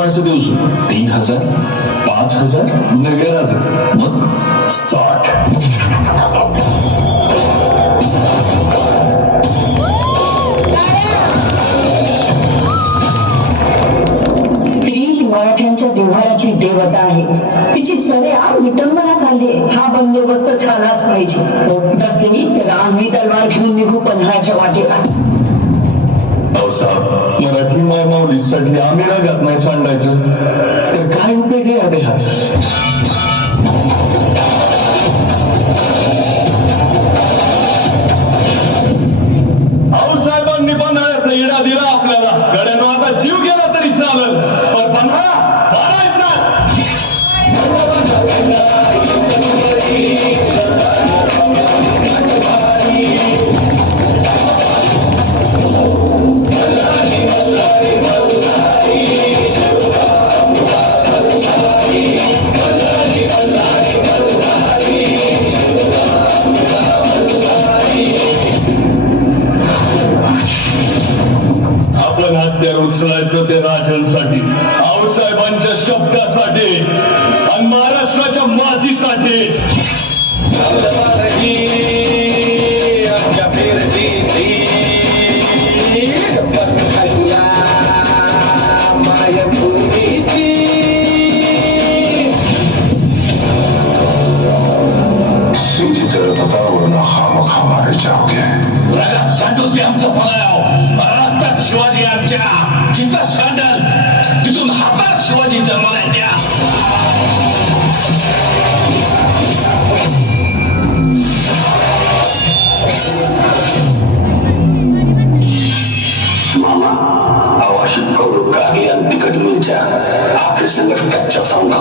माणसं देऊ तीन हजार पाच हजार नगर हजार मग साठ. स्त्री मराठ्यांच्या देव्हाऱ्याची देवता आहे. तिची सरेआम विटंबना चालली हा बंदोबस्त झालाच पाहिजे. तसेही तर आम्ही तलवार घेऊन निघू पन्हाळ्याच्या वाटेला पावसाळा मराठी माय माऊलीसाठी आम्ही रागात नाही सांडायचं. तर काय उपयोग आहे या देहाचा साहेबांनी पन्हाळ्याचा इडा दिला आपल्याला. गड्यानं आता जीव गेला तरी चालेल. पण पन्हाळा खामखा मारे जाओगे सांडूस ते आमचं फळाव रक्तात शिवाजी आमच्या जिथं सांडल तिथून हातात शिवाजी जन्माला द्या मामा आवाशित कौरव कागे आणि तिकट मिरच्या आपल्या संगत कच्च्या खाऊन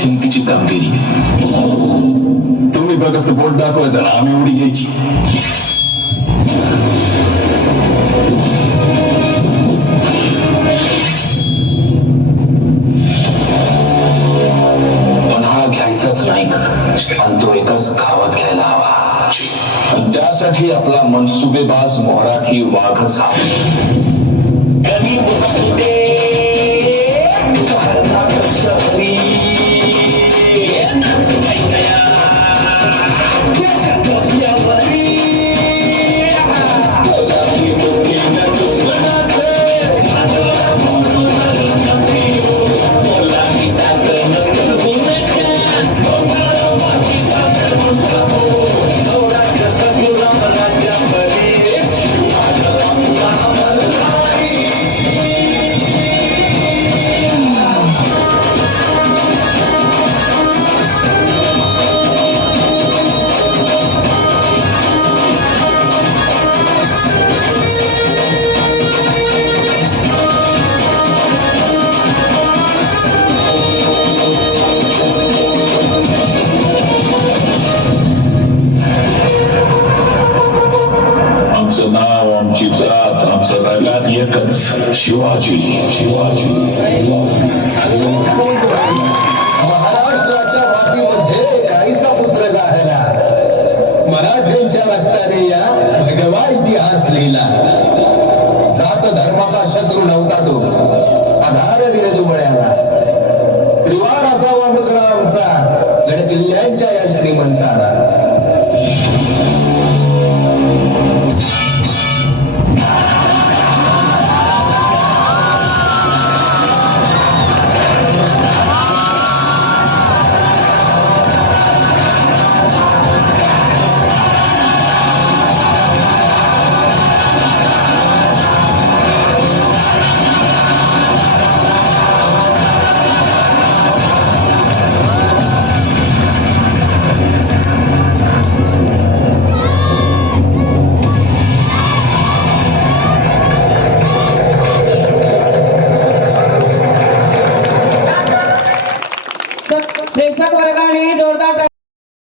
वाघाच्याच हिमतीची कामगिरी. तुम्ही बघ बोट दाखवायचं आम्ही उडी घ्यायची. पण हा घ्यायचाच नाही पण तो एकाच गावात घ्यायला हवा. त्यासाठी आपला मनसुबेबाज मराठी वाघच हवा आमचं नाव आमची जात आमचं रगात एकच शिवाजी शिवाजी शिवाजी